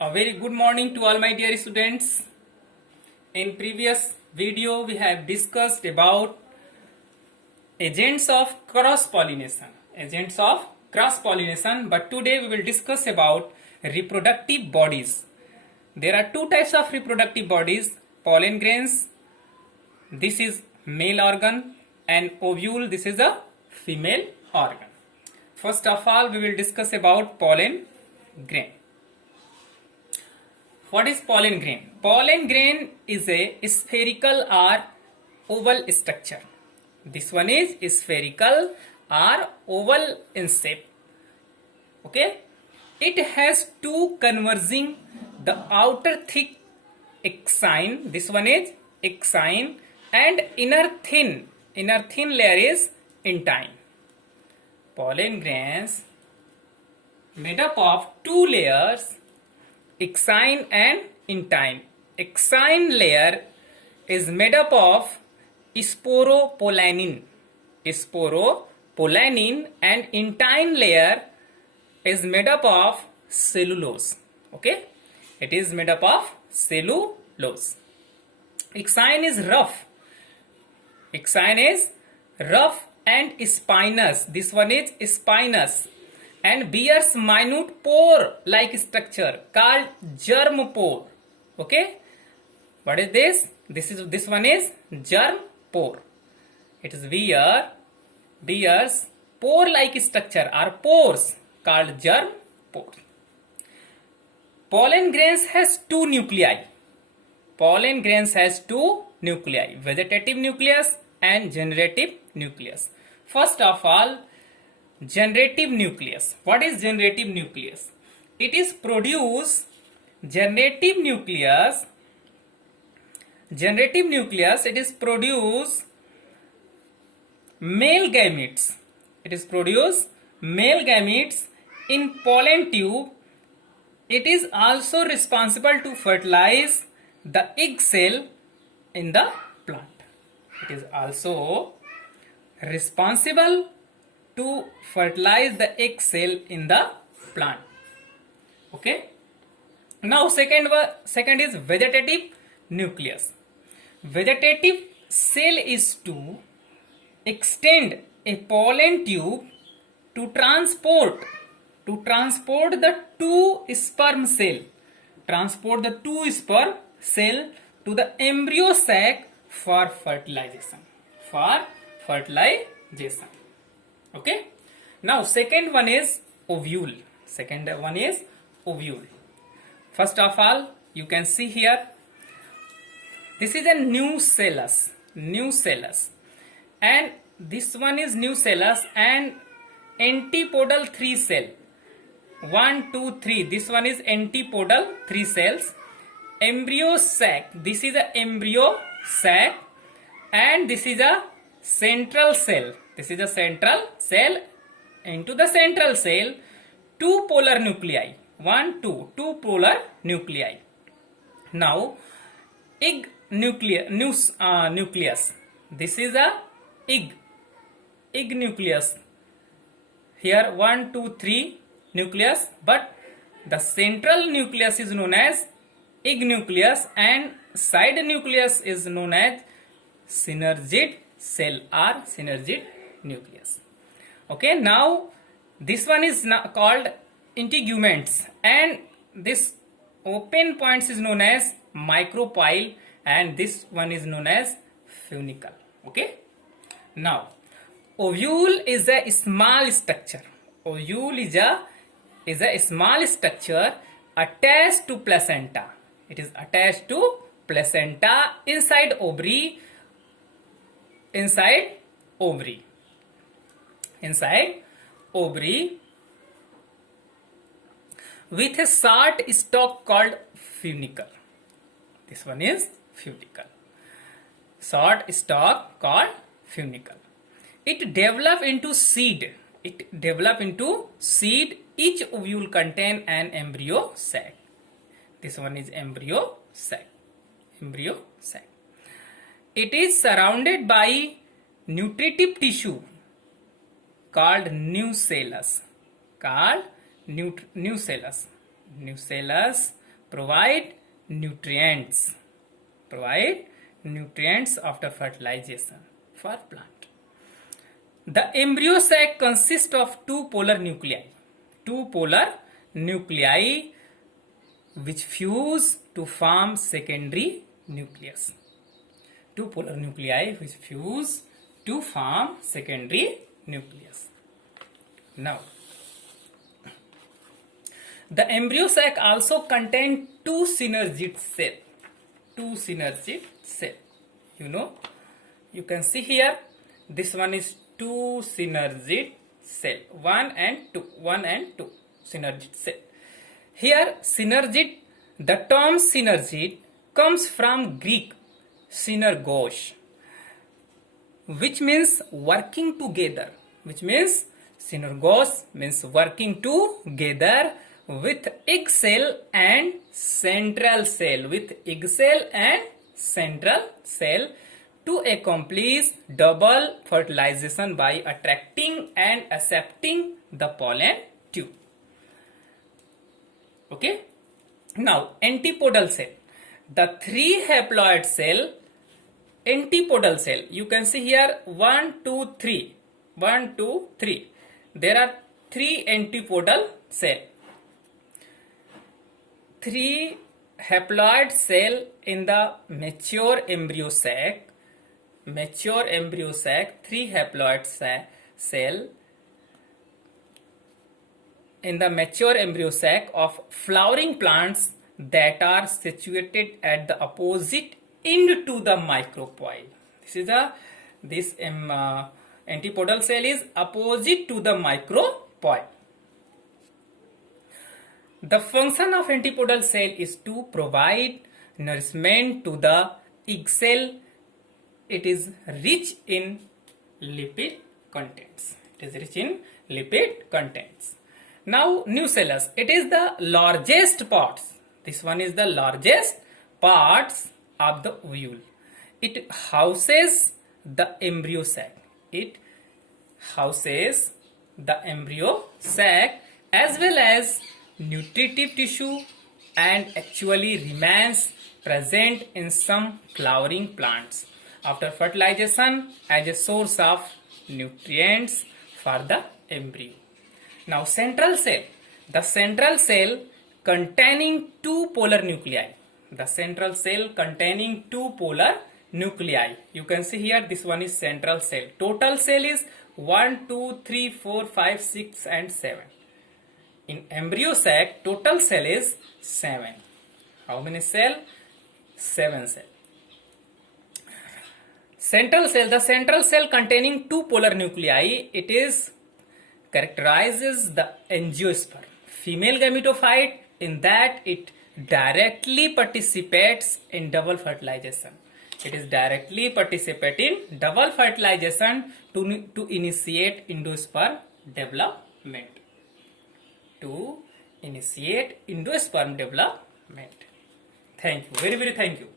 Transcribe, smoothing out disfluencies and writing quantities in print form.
A very good morning to all my dear students. In previous video we have discussed about agents of cross pollination. But today we will discuss about reproductive bodies. There are two types of reproductive bodies: pollen grains, this is male organ, and ovule, this is a female organ. First of all, we will discuss about pollen grain. What is pollen grain? Pollen grain is a spherical or oval structure. This one is spherical or oval in shape. Okay? It has two converging, the outer thick exine, this one is exine, and inner thin layer is intine. Pollen grains made up of two layers, exine and intine. Exine layer is made up of sporopollenin, and intine layer is made up of cellulose. Okay, it is made up of cellulose. Exine is rough. And spinous. This one is spinous and bears minute pore-like structure called germ pore. Okay, what is this? This one is germ pore. It is bears pore-like structure or pores called germ pore. Pollen grains has two nuclei. Vegetative nucleus and generative nucleus. First of all, generative nucleus. What is generative nucleus? It is produce generative nucleus. It is produce male gametes. In pollen tube. It is also responsible to fertilize the egg cell in the plant. It is also responsible to fertilize the egg cell in the plant. Okay. Now second is vegetative nucleus. Vegetative cell is to extend a pollen tube to transport the two sperm cell to the embryo sac for fertilization. Okay. Now second one is ovule. First of all, you can see here, this is a nucellus, and this one is nucellus and antipodal 3 cell. 1, 2, 3. This one is antipodal 3 cells. Embryo sac. This is a embryo sac, and this is a central cell. Into the central cell, two polar nuclei. 1, 2. Two polar nuclei. Now, egg nucleus. This is a egg nucleus. Here 1, 2, 3 nucleus, but the central nucleus is known as egg nucleus and side nucleus is known as synergid cell or synergid nucleus. Okay, now this one is called integuments, and this open points is known as micropyle, and this one is known as funicle. Okay, now ovule is a small structure. Attached to placenta. It is attached to placenta inside ovary. With a short stalk called funicle. This one is funicle. Short stalk called funicle. It develop into seed. Each ovule contain an embryo sac. This one is embryo sac. It is surrounded by nutritive tissue called nucellus. Nucellus provide nutrients after fertilization for plant. The embryo sac consists of two polar nuclei which fuse to form secondary nucleus. Two polar nuclei which fuse to form secondary nucleus. Now, the embryo sac also contains two synergid cells. You know, you can see here, this one is two synergid cell, 1 and 2 synergid cell. Here synergid, the term synergid comes from Greek synergos, which means working together, synergos means working together with egg cell and central cell, to accomplish double fertilization by attracting and accepting the pollen tube. Okay. Now, antipodal cell. The three haploid cell, antipodal cell. You can see here 1, 2, 3. There are three antipodal cell. Three haploid cell in the mature embryo sac. Three haploid cell in the mature embryo sac of flowering plants that are situated at the opposite end to the micropoil. This antipodal cell is opposite to the micropoil. The function of antipodal cell is to provide nourishment to the egg cell. It is rich in lipid contents. Now, nucellus. It is the largest parts. This one is the largest parts of the ovule. It houses the embryo sac. As well as nutritive tissue, and actually remains present in some flowering plants after fertilization as a source of nutrients for the embryo. Now, central cell. The central cell containing two polar nuclei. You can see here, this one is central cell. Total cell is 1, 2, 3, 4, 5, 6 and 7. In embryo sac, total cell is 7. How many cell? 7 cell. Central cell. The central cell containing two polar nuclei. It is characterizes the angiosperm, female gametophyte, in that it directly participates in double fertilization. It is directly participating in double fertilization to initiate endosperm development. Thank you. Very, very thank you.